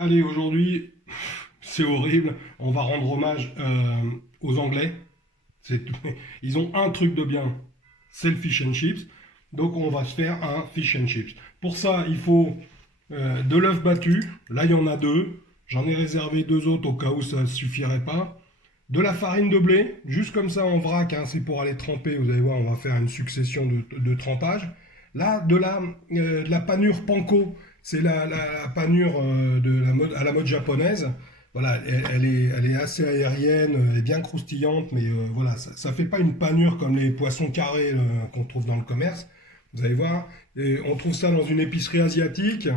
Allez, aujourd'hui, c'est horrible. On va rendre hommage aux Anglais. C'est tout. Ils ont un truc de bien, c'est le fish and chips. Donc on va se faire un fish and chips. Pour ça, il faut de l'œuf battu. Là, il y en a deux. J'en ai réservé deux autres au cas où ça ne suffirait pas. De la farine de blé, juste comme ça en vrac, hein, c'est pour aller tremper. Vous allez voir, on va faire une succession de trempage. Là, de la panure panko, c'est la panure à la mode japonaise. Voilà, elle est assez aérienne, elle est bien croustillante, mais voilà, ça fait pas une panure comme les poissons carrés qu'on trouve dans le commerce. Vous allez voir, et on trouve ça dans une épicerie asiatique.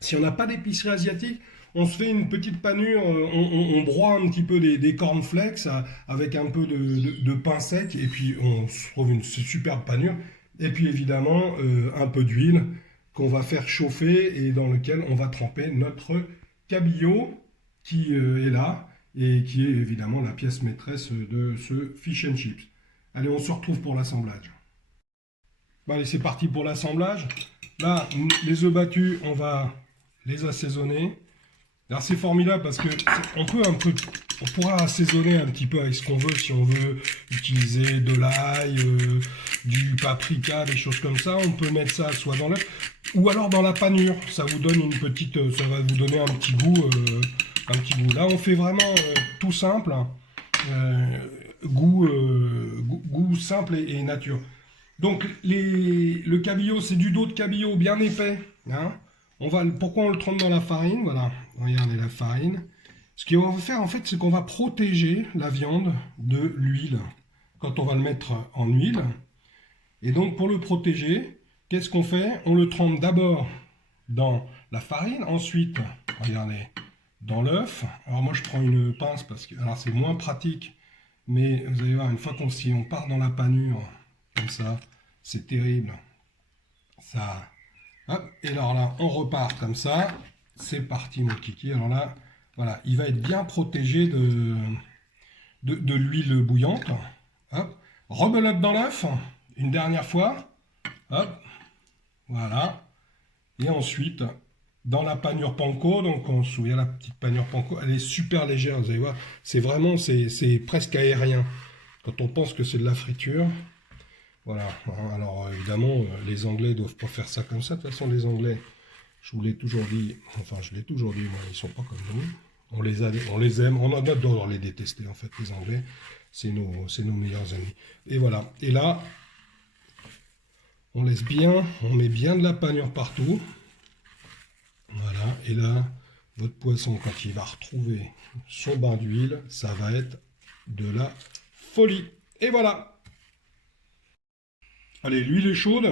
Si on n'a pas d'épicerie asiatique, on se fait une petite panure, on broie un petit peu des cornflakes avec un peu de pain sec, et puis on se trouve une superbe panure. Et puis évidemment, un peu d'huile qu'on va faire chauffer et dans lequel on va tremper notre cabillaud qui est là et qui est évidemment la pièce maîtresse de ce fish and chips. Allez, on se retrouve pour l'assemblage. Bon, allez, c'est parti pour l'assemblage. Là, les œufs battus, on va les assaisonner. Alors c'est formidable parce que on pourra assaisonner un petit peu avec ce qu'on veut si on veut utiliser de l'ail, du paprika, des choses comme ça. On peut mettre ça soit dans l'œuf ou alors dans la panure. Ça vous donne une petite, ça va vous donner un petit goût, un petit goût. Là on fait vraiment tout simple, goût simple et nature. Donc le cabillaud, c'est du dos de cabillaud bien épais, hein. Pourquoi on le trempe dans la farine? Voilà, regardez la farine. Ce qu'on va faire en fait, c'est qu'on va protéger la viande de l'huile quand on va le mettre en huile. Et donc pour le protéger, qu'est-ce qu'on fait? On le trempe d'abord dans la farine, ensuite, regardez, dans l'œuf. Alors moi je prends une pince parce que alors c'est moins pratique, mais vous allez voir, une fois si on part dans la panure, comme ça, c'est terrible. Ça. Hop, et alors là, on repart comme ça. C'est parti, mon kiki. Alors là, voilà, il va être bien protégé de l'huile bouillante. Hop, rebelote dans l'œuf, une dernière fois. Hop, voilà. Et ensuite, dans la panure panko, donc on se souvient la petite panure panko, elle est super légère, vous allez voir. C'est vraiment, c'est presque aérien. Quand on pense que c'est de la friture. Voilà, alors évidemment, les Anglais doivent pas faire ça comme ça. De toute façon, les Anglais, je vous l'ai toujours dit, enfin je l'ai toujours dit, moi, ils sont pas comme nous. On les aime, on adore les détester en fait, les Anglais. C'est nos meilleurs amis. Et voilà, et là, on laisse bien, on met bien de la panure partout. Voilà, et là, votre poisson, quand il va retrouver son bain d'huile, ça va être de la folie. Et voilà. Allez, l'huile est chaude.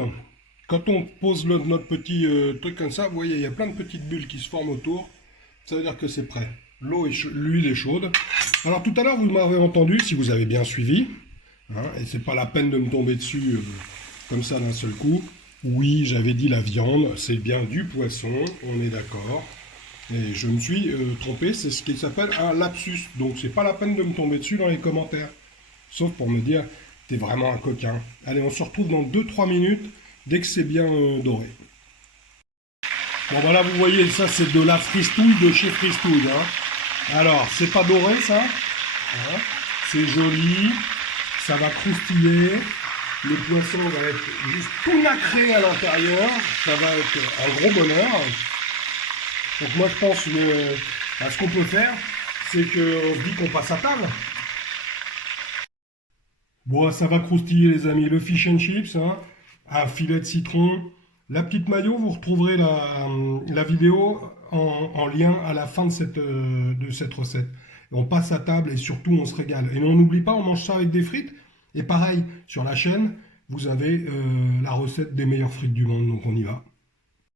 Quand on pose notre petit truc comme ça, vous voyez, il y a plein de petites bulles qui se forment autour. Ça veut dire que c'est prêt. L'huile est chaude. Alors tout à l'heure, vous m'avez entendu, si vous avez bien suivi, hein, et c'est pas la peine de me tomber dessus comme ça d'un seul coup. Oui, j'avais dit la viande, c'est bien du poisson, on est d'accord. Et je me suis trompé, c'est ce qui s'appelle un lapsus. Donc c'est pas la peine de me tomber dessus dans les commentaires. Sauf pour me dire, t'es vraiment un coquin. Allez, on se retrouve dans 2-3 minutes, dès que c'est bien doré. Bon, voilà, vous voyez, ça, c'est de la fristouille de chez Fristouille. Hein. Alors, c'est pas doré, ça. Hein. C'est joli. Ça va croustiller. Le poisson va être juste tout nacré à l'intérieur. Ça va être un gros bonheur. Donc, moi, je pense à ce qu'on peut faire, c'est qu'on se dit qu'on passe à table. Bon, ça va croustiller les amis. Le fish and chips, hein, un filet de citron. La petite mayo, vous retrouverez la vidéo en lien à la fin de cette recette. On passe à table et surtout on se régale. Et on n'oublie pas, on mange ça avec des frites. Et pareil, sur la chaîne, vous avez la recette des meilleures frites du monde. Donc on y va.